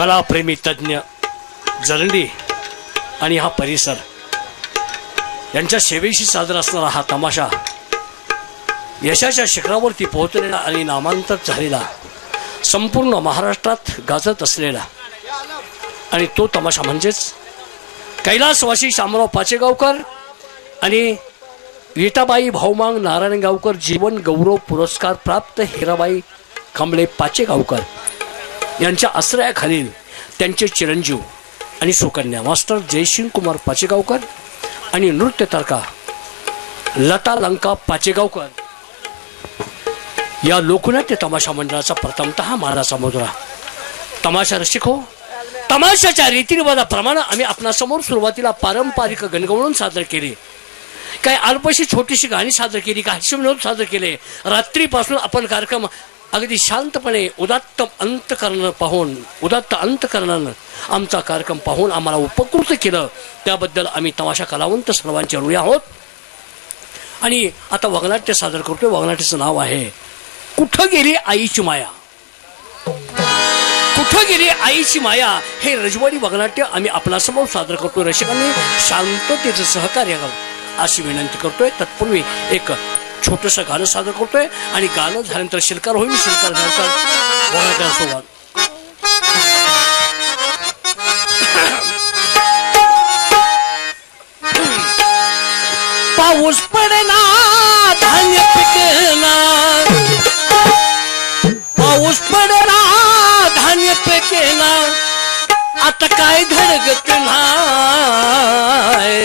कलाप्रेमी तज्ञ जरंडी आणि हा परिसर यांच्या सेवेशी साजरा असणारा हा तमाशा यशाच्या शिखरावरती पोहोचलेला आणि नामांतर झालेला संपूर्ण महाराष्ट्रात गाजत असलेला आणि तो तमाशा म्हणजेच कैलासवासी शामराव पाचेगावकर आणि रीटाबाई भाऊमांग नारायणगावकर जीवन गौरव पुरस्कार प्राप्त हिराबाई कांबळे पाचेगावकर यांच्या आश्रयाखालील त्यांचे चिरंजीव आणि सुकन्या मास्टर जयसिंग कुमार पाचेगावकर आणि नृत्य तारका लता लंका पाचेगावकर या लोकनाट्य तमाशा मंडळाचा प्रथमतः मानाचा मुजरा. तमाशा रसिक हो, तमाशाच्या रीतिरिवाजाप्रमाणे आम्ही आपणासमोर सुरुवातीला पारंपरिक गणगवळण सादर केले, काही अल्पशी छोटीशी गाणी सादर केली, काही विनोद सादर केले. रात्रीपासून आपण कार्यक्रम अगदी शांतपणे उदात्त अंतकरणानं आमचा कार्यक्रम पाहून आम्हाला उपकृत केलं. त्याबद्दल आम्ही तमाशा कलावंत सर्वांचे ऋणी आहोत. आणि आता वगनाट्य सादर करतोय. वगनाट्याचं नाव आहे कुठं गेली आईची माया. कुठं गेली आईची माया हे रजवाडी वगनाट्य आम्ही आपल्यासमोर सादर करतोय. रसिकांनी शांततेचं सहकार्य करावं अशी विनंती करतोय. तत्पूर्वी एक छोटंसं गाणं सादर करतोय आणि गाणं झाल्यानंतर शिलकार होईल. शिलकार झाल्यानंतर वगनाट्याला सुरुवात. पाऊस पडना धान्य पिकेना, पाऊस पडना धान्य पिकेना, आता काय धडगत नाही.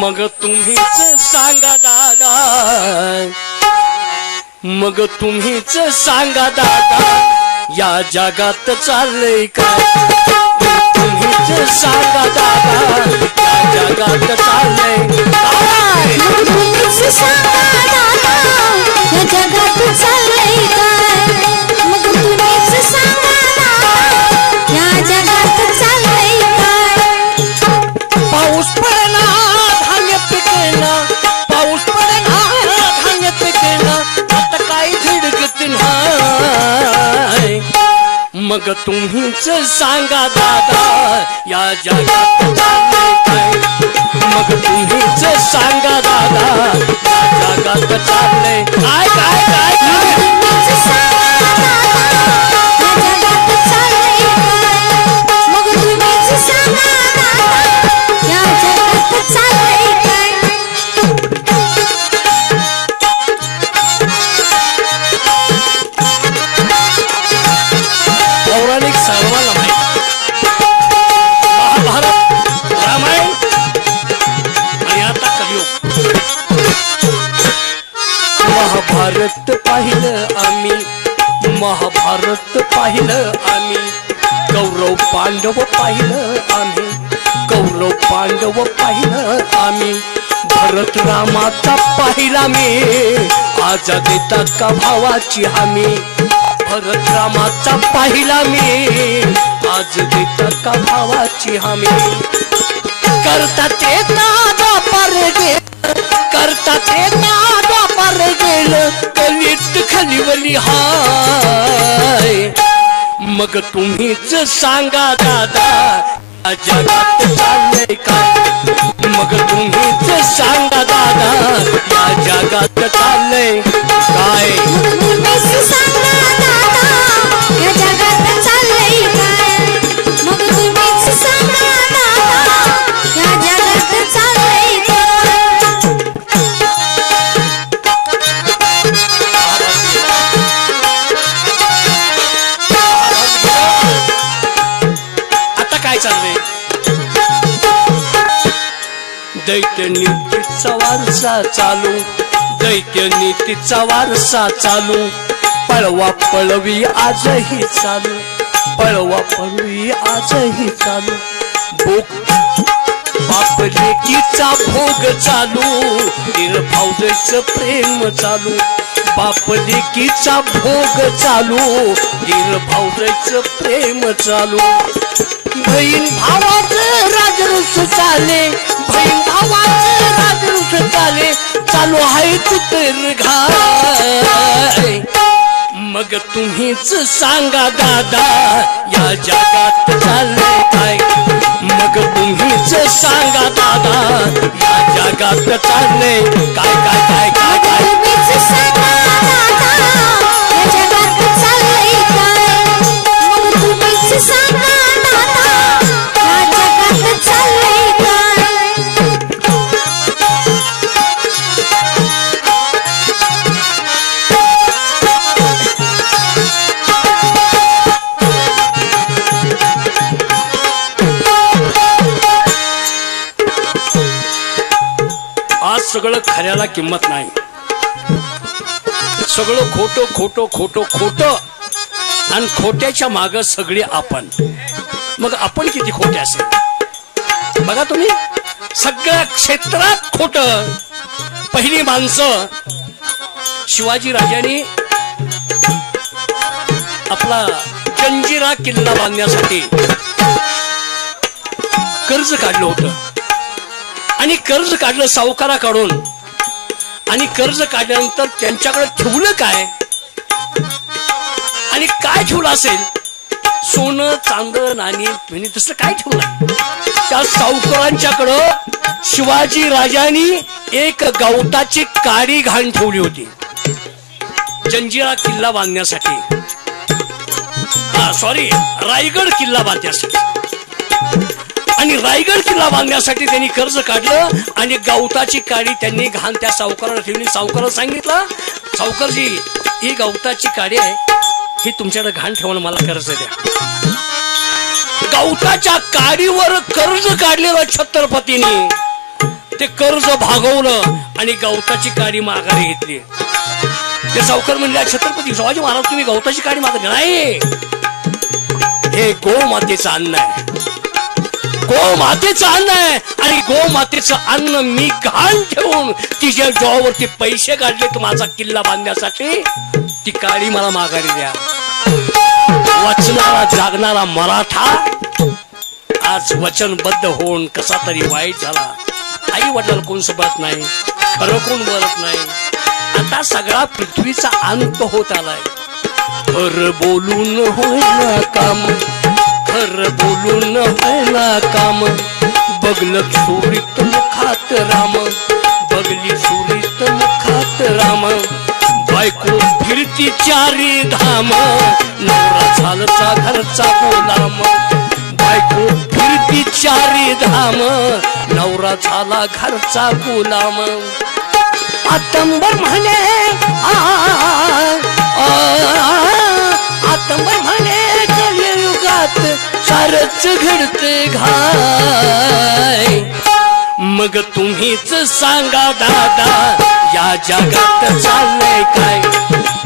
मग तुम्हीच सांगा दादा, मग तुम्हीच सांगा दादा, या जगात चाललंय काय. तुम्हीच सांगा दादा, या जगात चाललंय काय. तुम्हीच सांगा दादा, या जगात चाललंय काय. मग तुम्हीच सांगा दादा, या जगात चाललंय काय. पाऊस पडना धान्य पिकेना, पाऊस पडना धान्य पिकेना, आता काय धडगत नाही. मग तुम्हीच सांगा दादा, या जगात चाललंय काय. मग तुम्हीच सांगा दादा, या जगात चाललंय काय काय काय काय. तुम्हीच सांगा दादा, या जगात चाललंय काय. मग तुम्हीच सांगा दादा, या जगात चाललंय काय. पौराणिक सर्वांना माहिती महाभारत रामायण आणि आता कलियुग. महाभारत पाहिलं आम्ही, महाभारत पाहिलं आम्ही, कौरव पांडव पाहिलं आम्ही, कौरव पांडव पाहिलं आम्ही. भरत रामाचा पाहिला मी, आजा देता का भावाची हमी. भरत रामाचा पाहिला मी, आज देता का भावाची हमी. करता ते दादा पर गेल, करता ते दादा पर गेल, कलीत खलीवली हाय. मग तुम्हीच सांगा दादा, या जगात चाललंय काय. मग तुम्हीच सांगा दादा, या जगात चाललंय काय. तुम्हीच सांगा दादा, या जगात चाललंय काय. मग तुम्हीच सांगा दादा, या जगात चाललंय काय. आता काय चाललंय. दैत्य नीतीचा वारसा चालू, दैत्य नीतीचा वारसा चालू. पळवा पळवी आजही चालू, पळवा पळवी आजही चालू. बाप लेकीचा भोग चालू, दीर भाऊजेचं प्रेम चालू. बाप लेकीचा भोग चालू, दीर भाऊजेचं प्रेम चालू. बहीण भावाचं राजरुस चाले, बहीण भावाचं राजरुस चाले, चालू आहे कुतर घाय. मग तुम्हीच सांगा दादा या जगात चाललंय काय मग तुम्हीच सांगा दादा या जगात चाललंय काय काय काय काय काय तुम्हीच सांगा दादा या जगात चाललंय काय मग तुम्हीच सांगा दादा या जगात चाललंय काय आज सगळं खऱ्याला किंमत नाही सगळं खोटं खोटं खोटं खोटं आणि खोट्याच्या माग सगळे आपण मग आपण किती खोटे असेल बघा तुम्ही सगळ्या क्षेत्रात खोटं पहिली माणसं शिवाजी राजांनी आपला जंजिरा किल्ला बांधण्यासाठी कर्ज काढलं होतं आणि कर्ज काढलं सावकाराकडून आणि कर्ज काढल्यानंतर त्यांच्याकडे ठेवलं काय आणि काय ठेवलं असेल सोनं चांद नाणी पिणी तसं काय ठेवलं त्या सावकारांच्याकडं शिवाजी राजांनी एक गवताची काडी घाण ठेवली होती जंजिरा किल्ला बांधण्यासाठी सॉरी रायगड किल्ला बांधण्यासाठी आणि रायगड किल्ला बांधण्यासाठी त्यांनी कर्ज काढलं आणि गवताची काडी त्यांनी घाण त्या सावकाराला ठेवली सावकाराला सांगितलं सावकारजी ही गवताची काडी आहे ही तुमच्याकडे घाण ठेवून मला कर्ज द्या गवताच्या काडीवर कर्ज काढलेलं छत्रपतीने ते कर्ज भागवलं आणि गवताची काडी माघारी घेतली ते सावकार म्हणले छत्रपती शिवाजी महाराज तुम्ही गवताची काडी मागत नाही हे गोमातेचं अन्न आहे गोमातेचं अन्न आहे आणि गोमातेचं अन्न मी घाण ठेवून तिच्या जॉवरती पैसे काढले माझा किल्ला बांधण्यासाठी ती काडी मला माघारी द्या वचनाला जागणारा मराठा आज वचनबद्ध होऊन कसा तरी वाईट झाला आई वडिलांना कोण सोबत नाही खरं कोण बोलत नाही आता सगळा पृथ्वीचा अंत होत आलाय खरं बोलून होईना काम खरं बोलून व्हायला काम बगलं सुरीत मुखात राम बगली सुरीत मुखात राम बायको फिरती चारी धाम नवरा झालचा घरचा गुलाम बायको फिरती चारी धाम नवरा झाला घरचा गुलाम आतंबर म्हणे आतंबर म्हणे युगात सारच घडते घाय मग तुम्हीच सांगा दादा या जगात चाललंय काय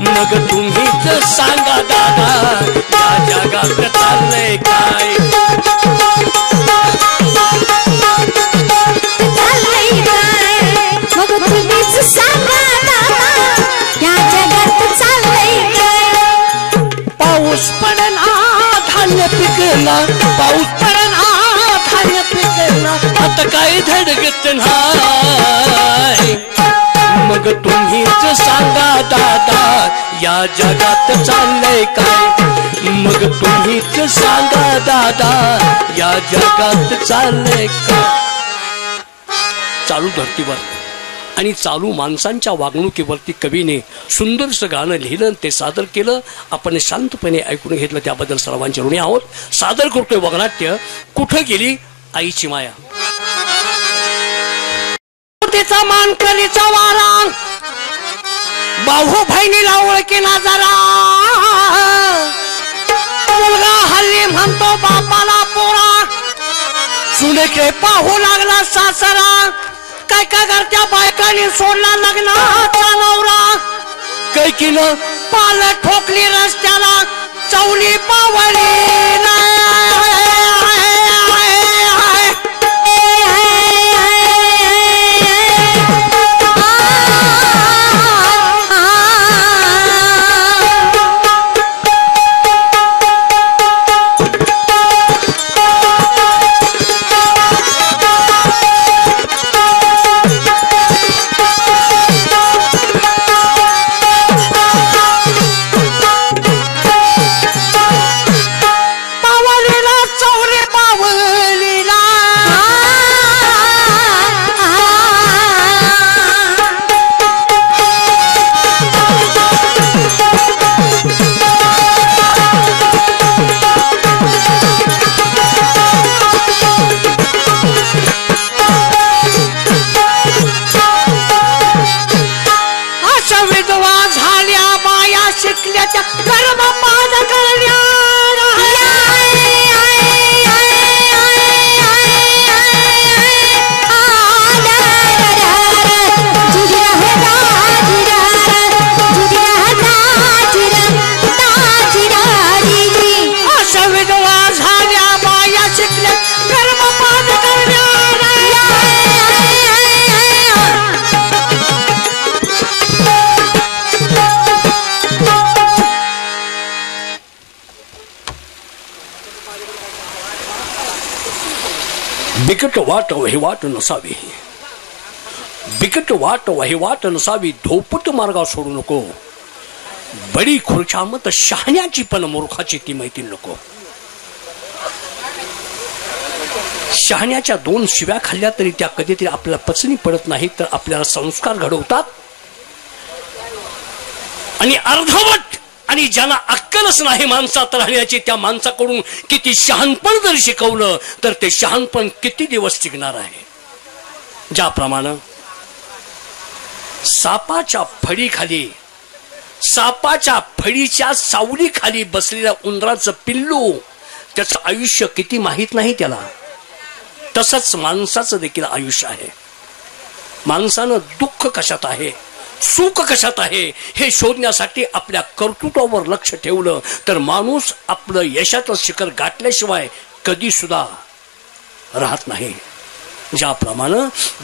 मग तुम्हीच सांगा दादा या जगात चाललंय काय चाललंय काय मग तुम्हीच सांगा दादा या जगात चाललंय काय पाऊस पडना धान्य पिकला पाऊस पडना धान्य पिकला आता काय धडगत नाही मग तुम्हीच सांगा दादा या जगात चाललंय काय मग तुम्हीच सांगा दादा या जगात चाललंय काय चालू धर्तीवर आणि चालू माणसांच्या वागणुकीवरती कवीने सुंदरसं गाणं लिहिलं ते सादर केलं आपण शांतपणे ऐकून घेतलं त्याबद्दल सर्वांचे ऋणी आहोत सादर करतोय वगनाट्य कुठं गेली आईची माया तिचा मानकरीचा वारा बाहू बहिणीला ओळखीना जरा मुलगा हल्ली म्हणतो बापाला पोरा सुनेकडे पाहू लागला सासरा काय काय करत्या बायकांनी सोडला लग्नाचा नवरा कैकीनं पाल ठोकली रस्त्याला चौली पावली बिकट वाट वहिवाट नसावी, बिकट वाट वहिवाट नसावी, धोपट मार्गा सोडू नको, बडी खुर्च्यामत शहाण्याची पण मूर्खाची ती मैत्री नको. शहाण्याच्या 2 शिव्या खाल्ल्या तरी त्या कधीतरी आपल्याला पचनी पडत नाहीत, तर आपल्याला संस्कार घडवतात. आणि अर्धवट आणि ज्यांना अक्कलच नाही माणसात राहण्याची, त्या माणसाकडून किती शहाणपण जर शिकवलं तर ते शहाणपण किती दिवस टिकणार आहे. ज्याप्रमाणे सापाच्या फळीच्या सावलीखाली बसलेल्या उंदराचं पिल्लू, त्याचं आयुष्य किती माहीत नाही त्याला, तसंच माणसाचं देखील आयुष्य आहे. माणसानं दुःख कशात आहे, सुख कशात आहे हे शोधण्यासाठी आपल्या कर्तृत्वावर लक्ष ठेवलं तर माणूस आपलं यशाचं शिखर गाठल्याशिवाय कधी सुद्धा राहत नाही. ज्याप्रमाणे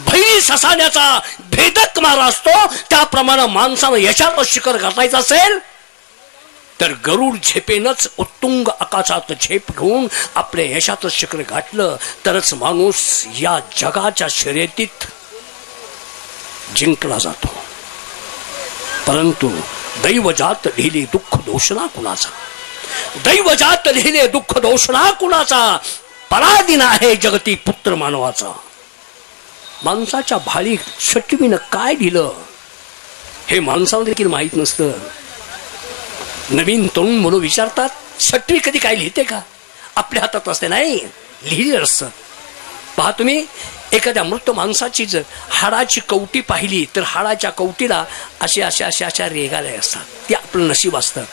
भैरी ससाण्याचा भेदक मारा असतो, त्याप्रमाणे माणसानं यशाचं शिखर गाठायचं असेल तर गरुड झेपेनच उत्तुंग आकाशात झेप घेऊन आपल्या यशाचं शिखर गाठलं तरच माणूस या जगाच्या शर्यतीत जिंकला जातो. परंतु दैवजात लिहिले दुःख दोषणा कुणाचा, दैवजात लिहिले दुःख दोषणा कुणाचा, पराधीन आहे जगती पुत्र मानवाचा. माणसाच्या भाळी षटवीनं काय दिलं हे माणसाला देखील माहीत नसतं. नवीन तरुण मुलं विचारतात, षटवी कधी काय लिहिते का? आपल्या हातात असते नाही, लिहिलेलं असतं. पहा तुम्ही, एखाद्या मृत माणसाची जर हाडाची कवटी पाहिली तर हाडाच्या कवटीला अशा रेगाल्या असतात. ते आपलं नशीब असतं.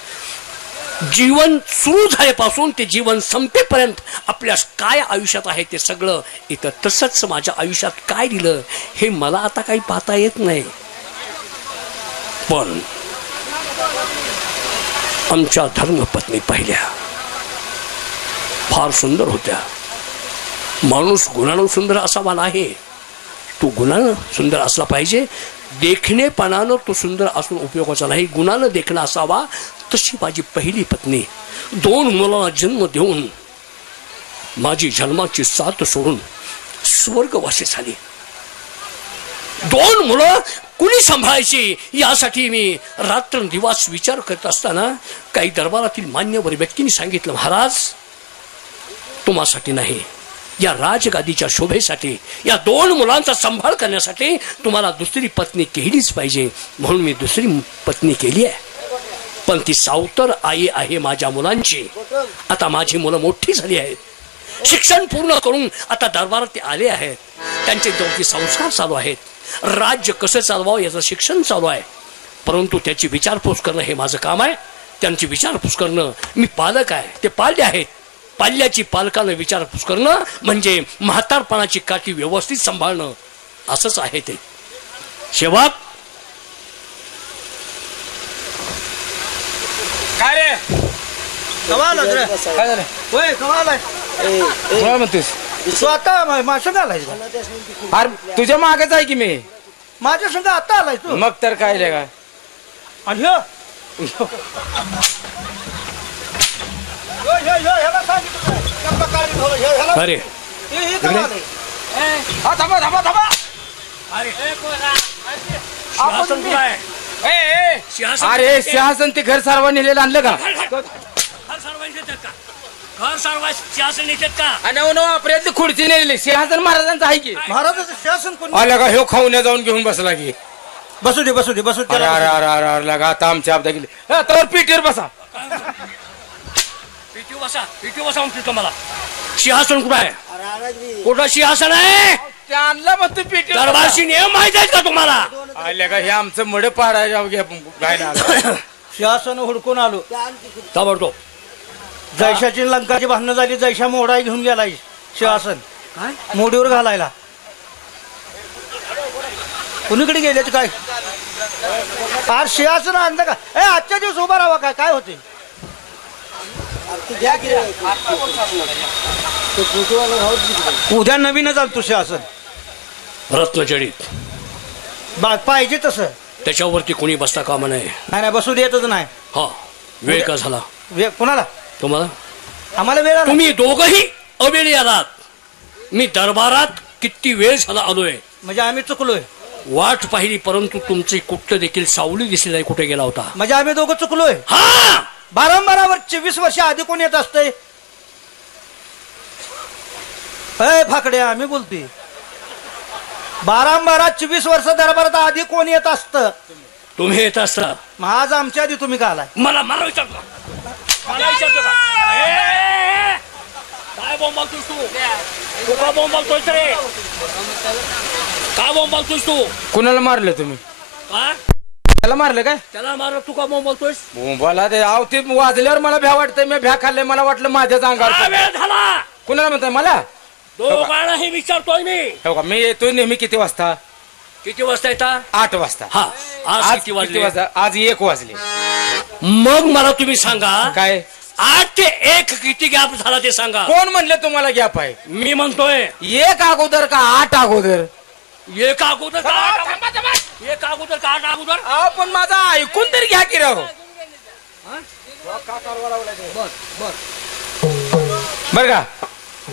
जीवन सुरू झाल्यापासून ते जीवन संपेपर्यंत आपल्या काय आयुष्यात आहे ते सगळं इथं. तसंच माझ्या आयुष्यात काय दिलं हे मला आता काही पाहता येत नाही. पण आमच्या धर्मपत्नी पाहिल्या, फार सुंदर होत्या. माणूस गुणानं सुंदर असावा नाही, तो गुणानं सुंदर असला पाहिजे. देखणेपणानं तो सुंदर असून उपयोगाचा नाही, गुणानं देखणं असावा. तशी माझी पहिली पत्नी 2 मुलांना जन्म देऊन माझी जन्माची साथ सोडून स्वर्गवासी झाली. 2 मुलं कुणी सांभाळायची यासाठी मी रात्रंदिवस विचार करत असताना काही दरबारातील मान्यवर व्यक्तींनी सांगितलं, महाराज तुम्हासाठी नाही, या राजगादीच्या शोभेसाठी, या 2 मुलांचा सांभाळ करण्यासाठी तुम्हाला दुसरी पत्नी केलीच पाहिजे. म्हणून मी दुसरी पत्नी केली आहे. पण ती सावतर आई आहे माझ्या मुलांची. आता माझी मुलं मोठी झाली आहेत, शिक्षण पूर्ण करून आता दरबारात ते आले आहेत. त्यांचे दोघी संस्कार चालू आहेत, राज्य कसं चालवावं याचं शिक्षण चालू आहे. परंतु त्याची विचारपूस करणं हे माझं काम आहे. त्यांची विचारपूस करणं, मी पालक आहे, ते पाल्य आहेत. पाल्याची पालकानं विचारपूस करणं म्हणजे म्हातारपणाची काठी व्यवस्थित सांभाळणं असंच आहे ते. शेवक काय रे, कमाल रे, काय झालं? होय कमाल आहे. काय म्हणतेस तू? आता माझ्या संग आलाय? अरे तुझ्या मागेच आहे की मी. माझ्या संग आता आलाय तू? मग तर काय रे काय. आणि अरे थांबा थांबा थांबा. अरे सिंहासन ते घर सारवा नेलेलं आणलं का? प्रयत्न खुर्ची नेलेली सिंहासन महाराजांचं आहे की? महाराजाचं शासन कोण आलं का? ह्यो खाऊन जाऊन घेऊन बसला की. बसू दे बसू दे बसू दे. लगा आता आमच्या आपदा गेली तर पीठीवर बसा. पिटी बसा म्हणतो मला. सिंहासन कुठं आहे? कुठं सिंहासन आहे? ते आणलं मग तू पीठी. दरबारशी नियम माहित आहेत का तुम्हाला? आल्या का? हे आमचं मड पाडायला शासन हुडकून आलो. ताबडतोब जैशाची लंकाची भांडणं झाली, जैशा मोडा घेऊन गेलाय शासन मोडीवर घालायला. कुणीकडे गेले काय? आज सिंहासन आणलं का? आजच्या दिवस उभा राहावा काय? काय होते? उद्या नवीनच आणतो सिंहासन रत्नजडीत पाहिजे तसं. त्याच्यावरती कोणी बसता कामा नये. नाही बसू देतच नाही. हा वेळ का झाला? कुणाला? तुम्हाला. आम्हाला वेळ आला. तुम्ही दोघही अवेळी आलात. मी दरबारात किती वेळ झाला आलोय. म्हणजे आम्ही चुकलोय. वाट पाहिली परंतु तुमची कुठं देखील सावली दिसली नाही. कुठे गेला होता? म्हणजे आम्ही दोघं चुकलोय. हा, 12 वर्ष आधी कोण येत असतंय? फाकडे आम्ही बोलतोय 12 वर्ष दरबारात आधी कोण येत असतं? तुम्ही येत असता. मग आज आमच्या आधी तुम्ही का आलाय? मला विचारतो मला विचारतो का? काय बॉम्ब बांधतोस तू का बॉम्ब बांधतोस रे? का बॉम्ब बांधतोस तू? कुणाला मारलं तुम्ही? का त्याला मारलं काय? त्याला मार. तू का बॉम्ब बांधतोस? बोंबाला ते आव ते वाजल्यावर मला भ्या वाटतंय. मी भ्या खाल्लंय. मला वाटलं माझ्याच अंगावर. वेळ झाला. कुणाला म्हणताय? मला दोघांना हे विचारतोय मी. हो का? मी येतोय नेहमी किती वाजता? किती वाजता येता? 8 वाजता. हा, आज आज किती वाजले? आज 1 वाजले. मग मला तुम्ही सांगा काय 8 ते 1 किती गॅप झाला ते सांगा. कोण म्हणलं तुम्हाला गॅप आहे? मी म्हणतोय 1 अगोदर का 8 अगोदर? 1 अगोदर का 1 अगोदर का 8 अगोदर? पण माझा ऐकून तरी घ्या की राव. बर का?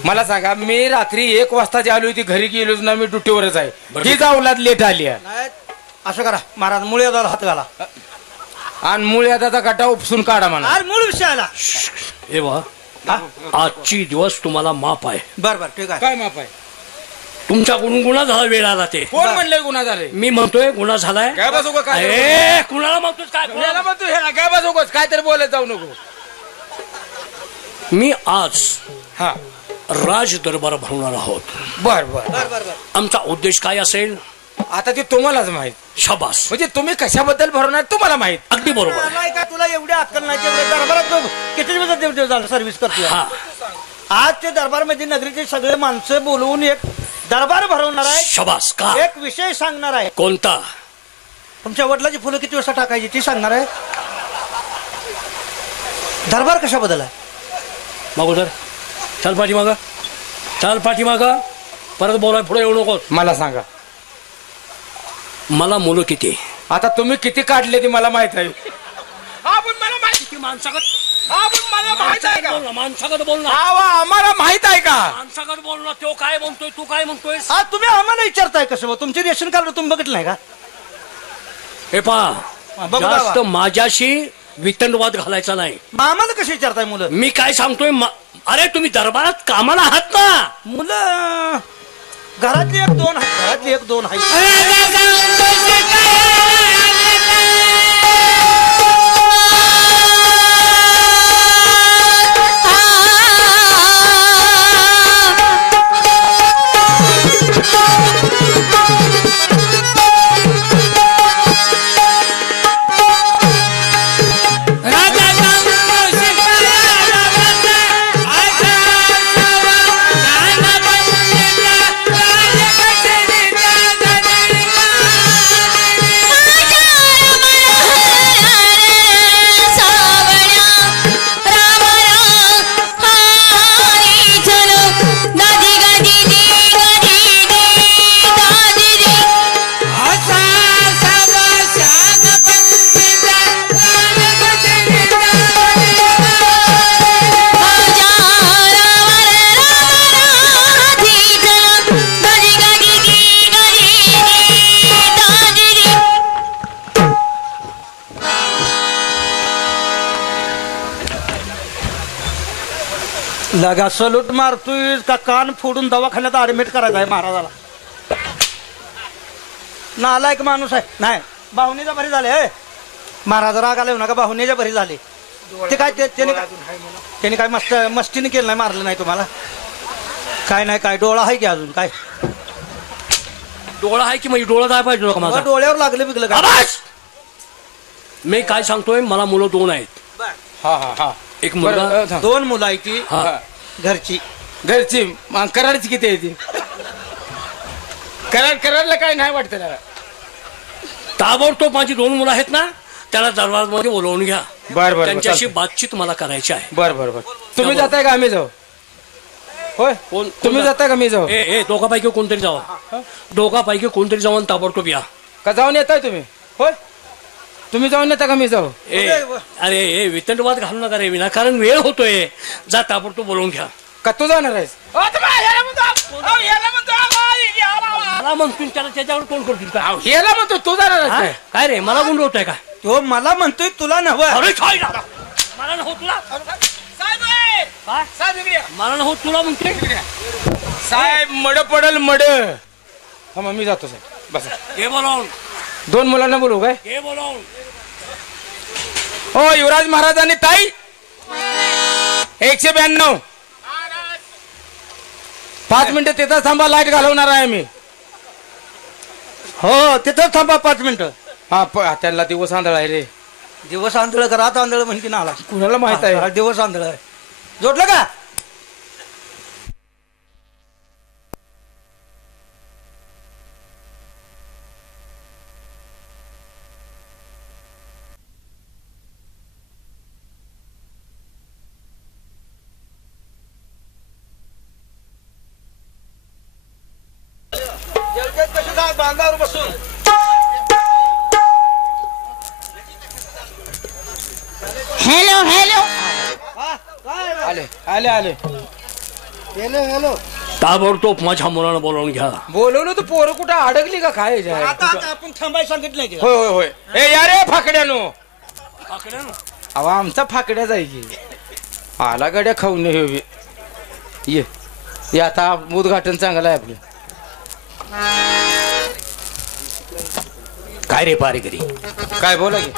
मला सांगा, मी रात्री 1 वाजता जी आली होती घरी गेलोच ना. मी ड्युटीवरच आहे. ही जाऊलात लेट आली आहे. नाही, असं करा महाराज मुळे हात घाला आणि मुळे आता गटा उपसून काढा म्हणा. आज मूळ विषय आला. हे वा, आजची दिवस तुम्हाला माफ आहे. बर ठीक आहे. काय माप आहे? तुमच्याकडून गुन्हा झाला. वेळ आला ते. कोण म्हणले गुन्हा झाले? मी म्हणतोय गुन्हा झालाय. काय बसू का? काय कुणाला म्हणतोय? काय कुणाला म्हणतो? हे काय बसू का? काय तरी बोलत जाऊ नको. मी आज हा, राज दरबार भरवणार आहोत. बर बर. आमचा उद्देश काय असेल? आता ते तुम्हालाच माहित. शाबास. म्हणजे तुम्ही कशाबद्दल भरवणार तुम्हाला माहित. अगदी बरोबर. नाही का तुला एवढी अक्कल नाही? दरबारात किती दिवस झालं सर्व्हिस करतोय. हा, आज ते दरबारमध्ये नगरीचे सगळे माणसं बोलवून एक दरबार भरवणार आहे. शाबास. का? एक विषय सांगणार आहे. कोणता? तुमच्या वडिलाची फुलं किती वाजता टाकायची ती सांगणार आहे. दरबार कशाबद्दल आहे? मागोदर चल पाठीमागं. चल पाठीमागं. परत बोलाय पुढे येऊ नको. मला सांगा, मला मुलं किती? आता तुम्ही किती काढले ती मला माहित आहे. किती माणसागत? मला माहित आहे का? बोल ना, माणसागत बोल ना. आम्हाला माहित आहे का? माणसागत बोल ना. तो काय म्हणतोय, तू काय म्हणतोय? आज तुम्ही आम्हाला विचारताय कसं? तुमचे रेशन कार्ड तुम्ही बघितलं नाही का? हे पहा, बघू जास्त दावा. माझ्याशी वितंडवाद घालायचा नाही. मग आम्हाला कसे विचारताय मुलं? मी काय सांगतोय, अरे तुम्ही दरबारात कामाला आहात ना. मुलं घरातली 1-2 आहेत. घरातली 1-2 आहेत. लगा सलूट मारतोय का? कान फोडून दवाखान्यात ऍडमिट करायचं आहे महाराजाला. नालायक माणूस आहे. नाही, बाहुनीच्या भरी झाले. महाराज राग आले नका. बाहुनीच्या भरी झाले. ते काय त्याने काय मस्तीने केलं नाही, मारलं नाही तुम्हाला? काय नाही, काय डोळा आहे की अजून? काय डोळा आहे की म्हणजे डोळा काय पाहिजे का माझा? डोळ्यावर लागले बिगलं का? आवाज! मी काय सांगतोय, मला मुलं 2 आहेत. हा हा हा. एक मुलगा. 2 मुलं आहे ती हा. घरची. घरची कराडची किती आहे ती? कराडला काय नाही वाटतं ना. ताबडतोब माझी 2 मुलं आहेत ना, त्याला दरबारमध्ये बोलवून घ्या. बर त्यांच्याशी बातचीत मला करायची आहे. बर. तुम्ही जाताय का आम्ही जाऊ? होय, तुम्ही जाताय का मी जाऊ? दोघापैकी कोणतरी जावा. दोघापैकी कोणतरी जाऊन ताबडतोब या. का जाऊन येताय तुम्ही? होय, तुम्ही जाऊन येता का मी जाऊ? अरे वितंडवाद घालू नका रे. विनाकारण वेळ होतोय. जा ताबडतोब बोलवून घ्या. का तू जाणार आहेस? मला म्हणतो त्याला त्याच्यावर कोण करतील का हेला म्हणतो तू जाणार हा? काय रे मला गुंडवतोय का तो मला म्हणतोय तुला नव्ह. अरे काय ना मला न हो तुला काय? मला न हो तुला म्हणतोय साहेब मड पडल मड. हा मग मी जातो साहेब बस. हे बोलावून 2 मुलांना बोलू काय? हे बोलावून हो युवराज महाराज आणि ताई 192. 5 मिनिटं तिथं थांबा, लाईट घालवणार आहे मी. हो तिथं थांबा 5 मिनिटं. हा त्यांना दिवस आंधळ आहे रे. दिवस आंधळ का रात आंधळ म्हणते ना आला. कुणाला माहित आहे? हा, दिवस आंधळ आहे. जोडलं का? बांधावर बसून हॅलो हॅलो आले आले आले. Hello hello. ताबडतोब माझ्या मुलानं बोलावून घ्या. बोलवलं तू पोरं कुठं अडकली का काय? आता आपण थांबाय सांगितलंय की. होय होय होय. ए या रे फाकड्यानो. फाकड्या ना. अहो आमचा फाकड्या जायची आला गड्या खाऊन ये आता उद्घाटन चांगलं आहे आपलं. काय रे पारेकरी काय बोला की?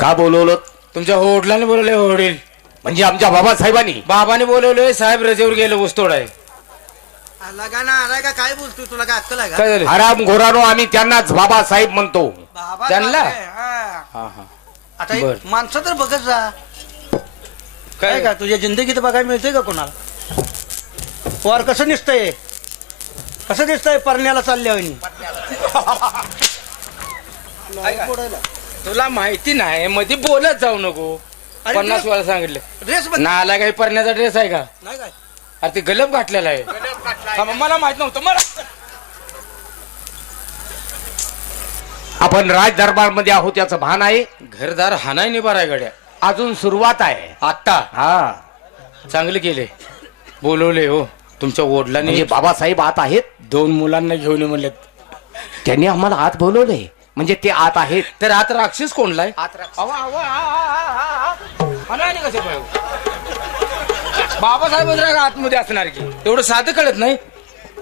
का बोलवलं? तुमच्या होडलाने बोलवले. होडील म्हणजे आमच्या बाबासाहेबांनी बाबाने बोलवले. साहेब रजेवर गेलो ऊसतोड आहे. आला का ना आलाय का? काय बोलतोय? तुला काय अक्कल आहे का? काय झालं? आराम घोरानो आम्ही त्यांनाच बाबासाहेब म्हणतो. बाबा त्यांना? काय? हा. हा हा. आता बर. एक माणसं तर बघत जा. काय काय का तुझ्या जिंदगीत बघायला मिळतंय का कोणाला? वर कसं दिसतंय? कसं दिसतंय परण्याला चालल्या वहिनी? तुला माहिती नाही मध्ये बोलत जाऊ नको. अरे 50 ड्रेस- वेळा सांगितलं. ड्रेस ना आला काही परण्याचा ड्रेस आहे का? नाही काय? अरे ते गलप घातलेला आहे. हा, मग मला माहित नव्हतं. मला आपण राज दरबार मध्ये आहोत याचं भान आहे. घरदार हानाय निभार आहे गड्या. अजून सुरुवात आहे. आता हा चांगले केले. बोलवले हो तुमच्या वडिलांनी. म्हणजे बाबासाहेब आत आहेत. 2 मुलांना घेऊन ये म्हणलेत. त्यांनी आम्हाला आत बोलवले म्हणजे ते आत आहेत. तर आता राक्षस कोणलाय? बाबासाहेब आतमध्ये असणार की एवढं साधं कळत नाही.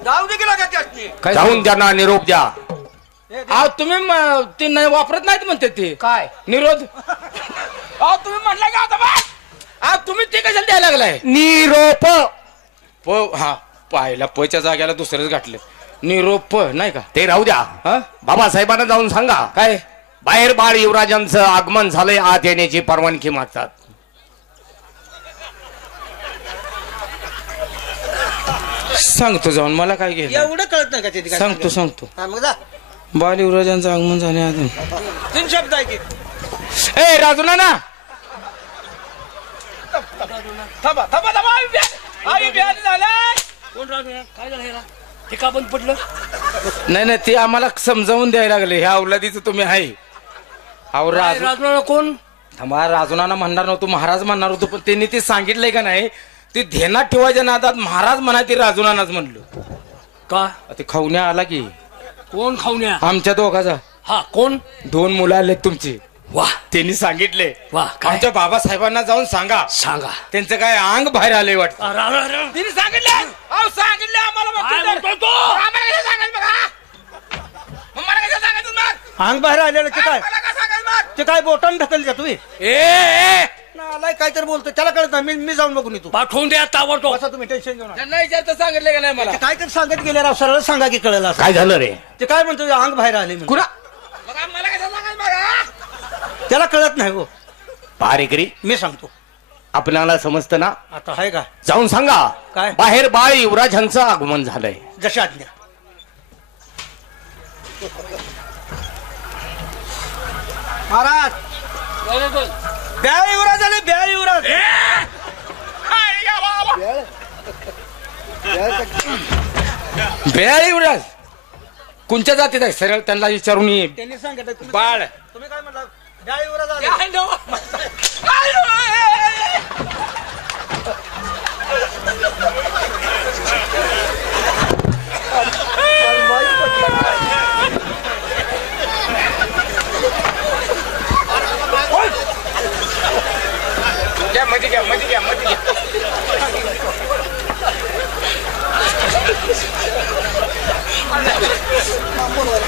जाऊ दे गेला का त्याची? काय जाऊन त्यांना निरोप द्या. अहो तुम्ही ते नाही वापरत नाहीत म्हणते ते काय निरोध. अहो तुम्ही म्हटलं का आता बा? अहो तुम्ही ते कशाला द्यायला लागलाय? निरोप. हा पाहिला पच्या जाग्याला दुसरंच घातलं. निरोप नाही का? ते राहू द्या. हा बाबासाहेबांना जाऊन सांगा काय? बाहेर बाळ युवराजांचं आगमन झालंय, आत येण्याची परवानगी मागतात. सांगतो जाऊन. मला काय घे एवढं कळत नाही का ते? काय सांगतो सांगतो. हा, मग जा. बाल युवराजांचं आगमन झाले अजून. 3 शब्द आहे की. ए राजूना ना थांबा थांबा थांबा. आई बिहार झालाय. कोण काय झालं? हे का बंद पडलं? नाही नाही ते आम्हाला समजावून द्यायला लागले. ह्या अवलादीचं तुम्ही आहे. अहो राजू राजूला कोण? थांबा. राजूनाना म्हणणार नव्हतो, महाराज म्हणणार होतो. पण त्यांनी ते सांगितलंय का नाही ते ध्यानात ठेवायच्या नादात महाराज म्हणा ते राजूनानाच म्हणलं. का? ते खावण्या आला की कोण खाऊन्या? आमच्या दोघाचा. हा कोण? 2 मुलं आले तुमची. वा त्यांनी सांगितले वा. काय आमच्या बाबासाहेबांना जाऊन सांगा. सांगा. त्यांचं काय अंग बाहेर आलंय वाटतं. सांगितलं त्यांनी सांगितले. अहो सांगितले आम्हाला. काय म्हणतोय तो? आम्हाला कसं सांगायचं बघा? मग मला कसं सांगायचं मग? अंग बाहेर आलेलं ते काय? मला काय सांगायचं मग? ते काय बोटान ढकल का तुम्ही? ए आलाय काय तर बोलतोय त्याला कळत नाही. मी जाऊन बघून येतो. पाठवून द्या ताबडतोब. बसा तुम्ही, टेन्शन घेऊ नका. त्यांना विचारता सांगितले का नाही मला? ते काय तर सांगत गेले राव. सरळ सांगा की कळलं असं. काय झालं रे? ते काय म्हणतो अंग बाहेर आले म्हणून. कुणा मला कसं सांगायचं बघा? त्याला कळत नाही हो. पहारेकरी मी सांगतो. आपल्याला समजतं ना? आता आहे का? जाऊन सांगा काय? बाहेर बाळ युवराजांचं आगमन झालंय. जशी आज्ञा. महाराज ब्याळ युवराज आले. ब्याळ युवराज. बेळा युवराज कोणत्या जातीत आहे? सरळ त्यांना विचारून ये. त्यांनी सांगितलं. तुम्ही बाळ तुम्ही काय म्हणला? ब्याळ युवराज आले.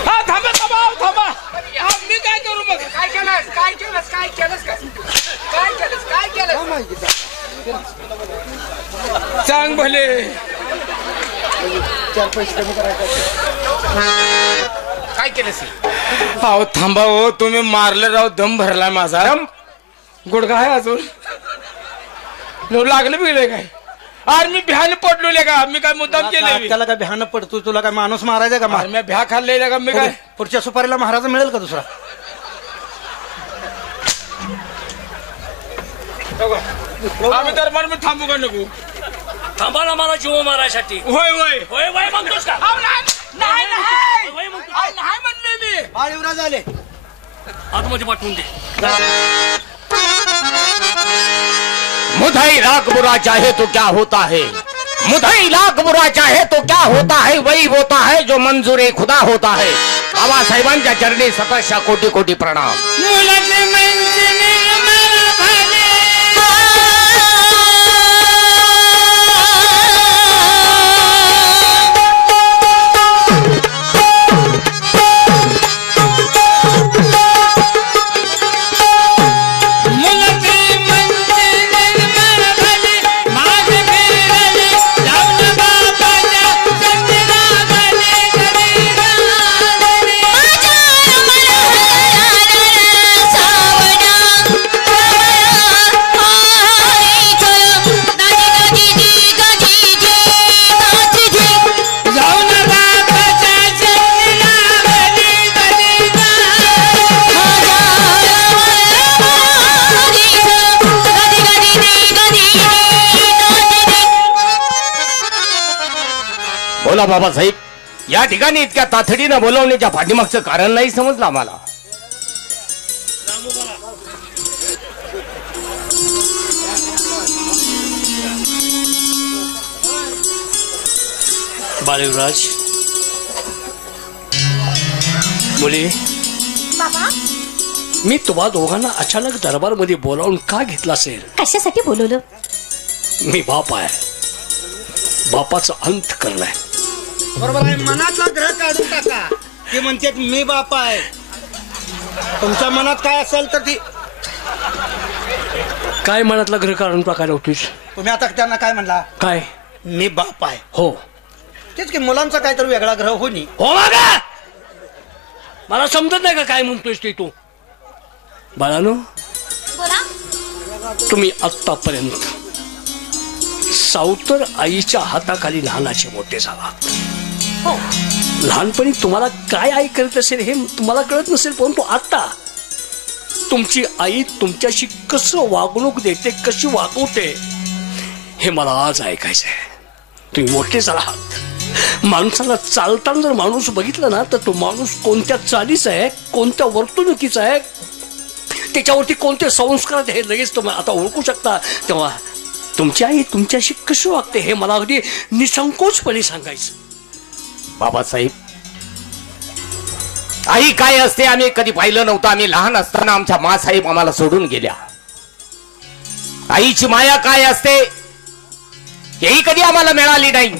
हा थांबा थांबा थांबा. मी काय करू मग? काय केलंस काय केलंस काय केलंस काय केलंस काय केलंस सांग भले. काय केलंस अहो थांबा हो, तुम्ही मारलं राव, दम भरलाय माझा. गुडघा आहे अजून लागलं बिगडे काय? अरे मी भ्याने पडलोले का? मी काय मुद्दाम केले? त्याला काय भ्यानं पडतो? तुला काय माणूस मारायचा का? मी भ्या खाल्लेला का? मी काय पुढच्या सुपारीला महाराज मिळेल का दुसरा? आम्ही तर मी थांबू का नको? थांबा ना मला जीव मारायसाठी. होय होय होय होय म्हणतोस का? नाही नाही होय म्हणतो. नाही म्हणले मी. बाळीवराज आले. आतमध्ये पाठवून दे. मुझे लाख बुरा चाहे तो क्या होता है, मुझे लाख बुरा चाहे तो क्या होता है, वही होता है जो मंजूर खुदा होता है. बाबासाहेबांच्या चरणी सतशा कोटी कोटी प्रणाम. बोला बाबासाहेब, या ठिकाणी इतक्या तातडीनं बोलवण्याच्या पाठीमागचं कारण नाही समजलं आम्हाला. बाळयुवराज, मुली, बाबा मी तुम्हा दोघांना अचानक दरबारमध्ये बोलावून का घेतला असेल? कशासाठी बोलवलं? मी बाप आहे, बापाचा अंत करलाय. बरोबर आहे. मनातला ग्रह काढून टाका. ते म्हणते मी बाप आहे. तुमच्या मनात काय असेल तर ती काय मनातला ग्रह काढून टाकायला होतीस? तुम्ही आता त्यांना काय म्हणला? काय? मी बाप आहे. हो तेच की मुलांचा काहीतरी वेगळा ग्रह होणी. हो मागा, मला समजत नाही का काय म्हणतोयस ते तू? बाळानो, बोला. तुम्ही आतापर्यंत सावतर आईच्या हाताखाली लहानाचे मोठे झालात. हो. लहानपणी तुम्हाला काय आई करत असेल हे तुम्हाला कळत नसेल, परंतु आता तुमची आई तुमच्याशी कसं वागणूक देते, कशी वागवते, हे मला आज ऐकायचंय. तुम्ही मोठे झालात. माणसाला चालताना जर माणूस बघितला ना, तर तो माणूस कोणत्या चालीचा आहे, कोणत्या वर्तणुकीचा आहे, त्याच्यावरती कोणते संस्कार आहेत, हे लगेच तुम्ही आता ओळखू शकता. तेव्हा तुमची आई तुमच्याशी कशी वागते हे मला अगदी निसंकोचपणे सांगायचं. बाबासाहेब, आई काय असते आम्ही कधी पाहिलं नव्हतं. आम्ही लहान असताना आमच्या मासाहेब आम्हाला सोडून गेल्या. आईची माया काय असते हेही कधी आम्हाला मिळाली नाही.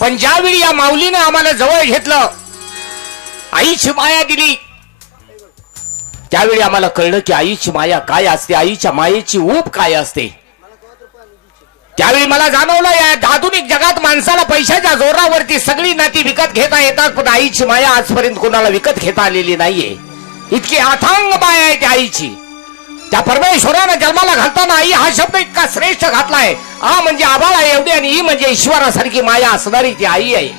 पण ज्यावेळी या माऊलीने आम्हाला जवळ घेतलं, आईची माया दिली, त्यावेळी आम्हाला कळलं की आईची माया काय असते, आईच्या मायेची ऊब काय असते. त्यावेळी मला जाणवलं या आधुनिक जगात माणसाला पैशाच्या जोरावरती सगळी नाती विकत घेता येतात, पण आईची माया आजपर्यंत कोणाला विकत घेता आलेली नाहीये. इतकी अथांग माया आहे त्या आईची. त्या परमेश्वरानं जन्माला घालताना आई हा शब्द इतका श्रेष्ठ घातलाय. आ म्हणजे आबाळ आहे एवढी, आणि ई म्हणजे ईश्वरासारखी माया असणारी ती आई आहे.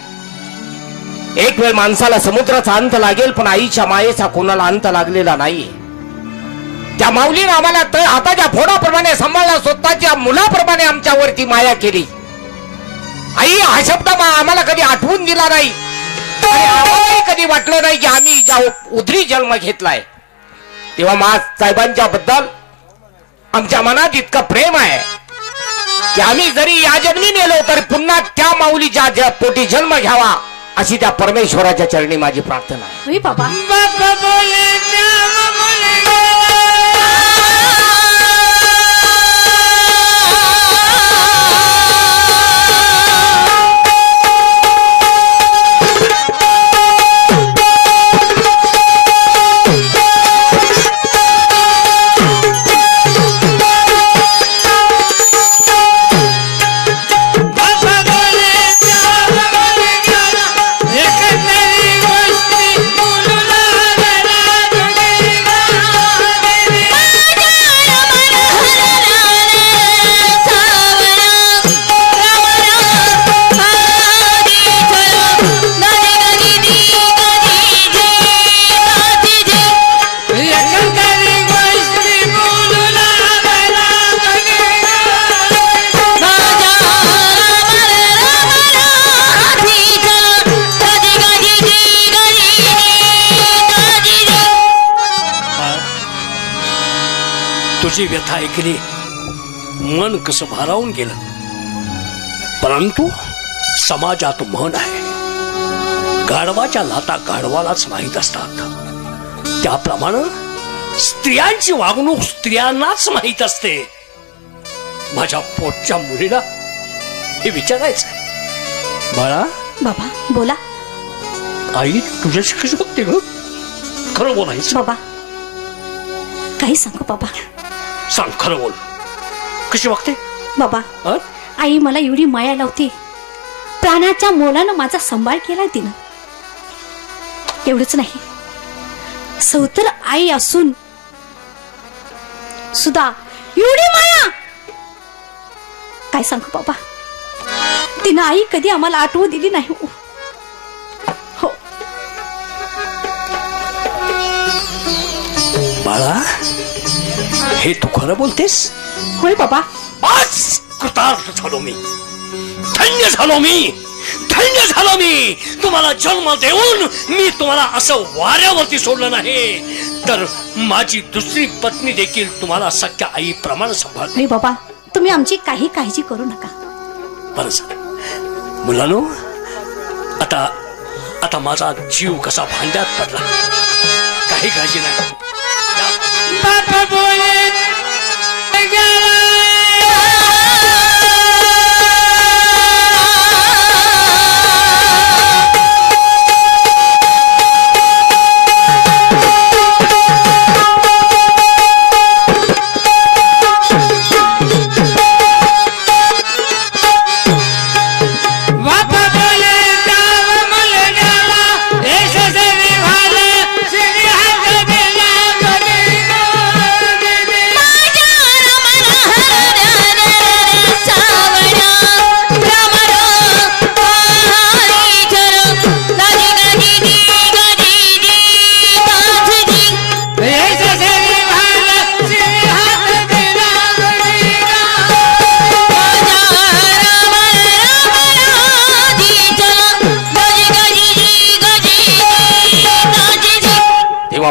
एक वेळ माणसाला समुद्राचा अंत लागेल, पण आईच्या मायेचा कोणाला अंत लागलेला नाहीये. त्या माऊलीने आम्हाला हाताच्या फोडाप्रमाणे सांभाळला, स्वतःच्या मुलाप्रमाणे आमच्यावरती माया केली. आई हा शब्द आम्हाला कधी आठवून दिला नाही, आणि आम्हालाही कधी वाटलं नाही की आम्ही ज्या उदरी जन्म घेतलाय. तेव्हा मा साहेबांच्या बद्दल आमच्या मनात इतकं प्रेम आहे की आम्ही जरी या जन्मी मेलो तर पुन्हा त्या माऊलीच्या पोटी जन्म घ्यावा, अशी त्या परमेश्वराच्या चरणी माझी प्रार्थना आहे. होय बाबा. तुझी व्यथा ऐकली मन कसं भारावून गेलं. परंतु समाजात म्हण आहे, गाढवाच्या लाता गाढवालाच माहीत असतात. त्याप्रमाणे स्त्रियांची वागणूक स्त्रियांनाच माहीत असते. माझ्या पोटच्या मुलीला हे विचारायचं आहे. बाळा, बाबा बोला. आई तुझ्याशी कशी बघते ग? खरं बोलायचं. बाबा काही सांगू बाबा. सांग, खरं बोल. कशी बघते? बाबा हं? आई मला एवढी माया लावते, प्राणाच्या मोलानं माझा सांभाळ केलाय तिनं. एवढंच नाही, सौतर आई असून सुद्धा एवढी माया. काय सांगू बाबा, तिनं आई कधी आम्हाला आठवू दिली नाही. हो बाळा, हे तू खरं बोलतेस? होय बाबा. आज कृतार्थ झालो मी, धन्य झालो मी, धन्य झालो मी. तुम्हाला जन्म देऊन मी तुम्हाला असं वाऱ्यावरती सोडलं नाही, तर माझी दुसरी पत्नी देखील तुम्हाला सख्या आई प्रमाणे सांभाळते. होय बाबा, तुम्ही आमची काही काळजी करू नका. बरं झालं मुलांनो. आता आता माझा जीव कसा भांड्यात पडला, काही काळजी नाही. बाप बोले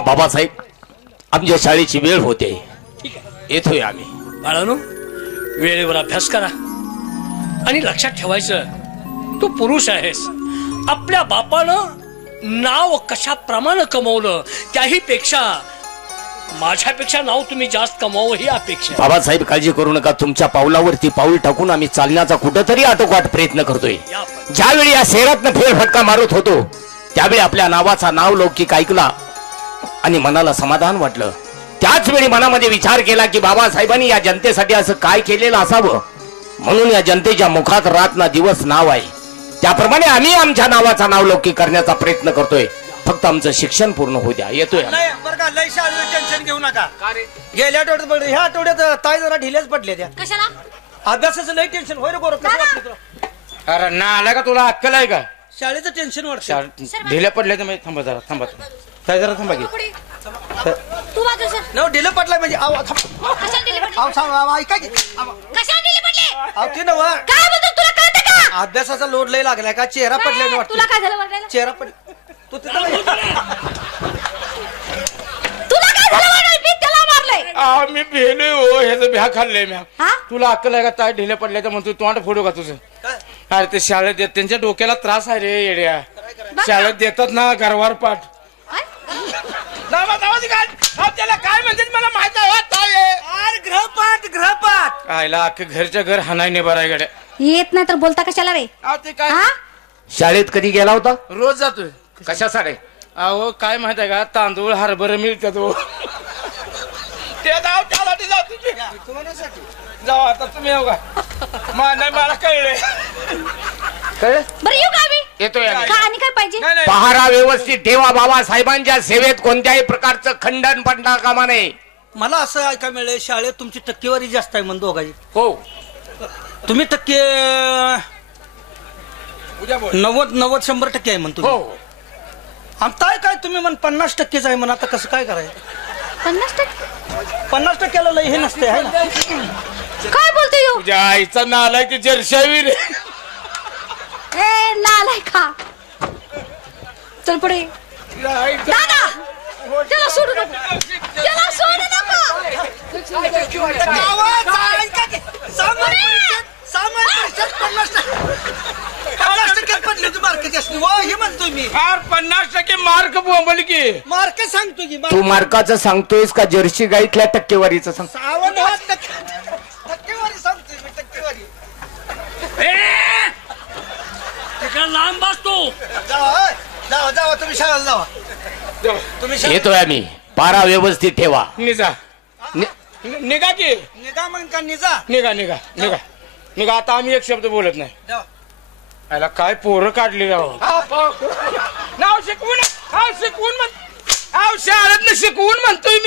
बाबासाहेब, आमच्या शाळेची वेळ होते, येतोय आम्ही. बाळांनो, वेळेवर अभ्यास करा आणि लक्षात ठेवायचं, तू पुरुष आहेस. आपल्या बापानं नाव कशाप्रमाणे कमवलं त्याही पेक्षा माझ्यापेक्षा नाव तुम्ही जास्त कमावं ही अपेक्षा. बाबासाहेब काळजी करू नका, तुमच्या पावलावरती पाऊल टाकून आम्ही चालण्याचा कुठंतरी आटोकाट प्रयत्न करतोय. ज्यावेळी या शहरातनं फेरफटका मारत होतो त्यावेळी आपल्या नावाचा नाव लौकिक ऐकला आणि मनाला समाधान वाटलं. त्याच वेळी मनामध्ये विचार केला की बाबासाहेबांनी या जनतेसाठी असं काय केलेलं असावं, म्हणून या जनतेच्या मुखात रात ना दिवस नाव आहे. त्याप्रमाणे आम्ही आमच्या नावाचा नाव लौकिक करण्याचा प्रयत्न करतोय. फक्त आमचं शिक्षण पूर्ण होऊ द्या. येतोय बरं का, लय शाळेचं टेन्शन घेऊ नका. गेल्या आठवड्यात पडले, ह्या आठवड्यात ताई जरा ढिलेच पडले. त्या कशाला? अभ्यासाचं लय टेन्शन होय रे गोर. अरे ना आला का तुला अक्कल आहे का? शाळेचं टेन्शन वाटतं. ढिल्या पडल्या तर थांबा जरा, थांबा ताई जरा थांबा की. तू वाजव सर. न ढिलं पडलाय म्हणजे कशाला दिली पडली? ऐका की कशाला दिली पडली? ते नव काय बोलतो, तुला कळतं का? अभ्यासाचा लोड लय लागलाय का? चेहरा पडल्याने वाटतं. तुला काय झालं वरडायला? चेहरा पड तू तिथं तुला काय झालं वरडायला? मी त्याला मारलंय. मी भेलोय हो, ह्याचं भ्या खाल्लंय म्या. हा? तुला अक्कल आहे का? ताई ढिल्या पडल्या तर म्हणतो तोंड फोडू का तुझं? अरे ते शाळेत देत, त्यांच्या डोक्याला त्रास आहे रे येड्या. शाळेत देतात ना गरवार पाठ. त्याला काय म्हणते मला माहित आहे. ग्रहपाठ आयला अख्खं घरच्या घर हाणाय नाही बरं गड्या. येत नाही तर बोलता कशाला रे? ते काय हा? शाळेत कधी गेला होता? रोज जातोय. कशासाठी? अहो काय माहित आहे का, तांदूळ हरभर मिळतात हो. ते जाऊ त्याला ते जाऊ तुझी जाऊ आता तुम्ही येऊ का? नाही मला कळलंय. बरं येऊ का आम्ही? येतोय आम्ही. का आणि काय पाहिजे? पहारा व्यवस्थित ठेवा. बाबासाहेबांच्या सेवेत कोणत्याही प्रकारचं खंडन पडता कामा नये. मला असं ऐकायला मिळेल शाळेत तुमची टक्केवारी जास्त आहे म्हण दोघांची. हो, तुम्ही टक्के 90-100% आहे म्हण तुम्ही. हो. आमताय काय तुम्ही म्हण 50% आहे म्हण. आता कसं काय करायचं? 50%? 50%ला लय हे नसते आहे ना. काय बोलतो येऊ? तुझ्या आईचा नालाय की जरशावी रे. ए नालाय का? चल पुढे. दादा त्याला सोडू नको, त्याला सोडू नको. गावात ऐका की, सामान्य परिषद 50% पडले होते मार्क जास्त हे म्हणतोय मी. 50% मार्क बोंबल की. मार्क सांगतो की तू मार्काचं सांगतोयस का जर्सी गाईतल्या टक्केवारीचं सांग? टक्केवारी सांगतोय मी, टक्केवारी. तिकडे लांब असतो. जावा तुम्ही शाळेला जावा. तुम्ही येतोय आम्ही. पारा व्यवस्थित ठेवा. निघा निघा की. निघा मग का निघा. निघा आता आम्ही एक शब्द बोलत नाही. जावा. याला काय पोरं काढली राव. नाव शिकवून शाळेत शिकवून म्हणतोय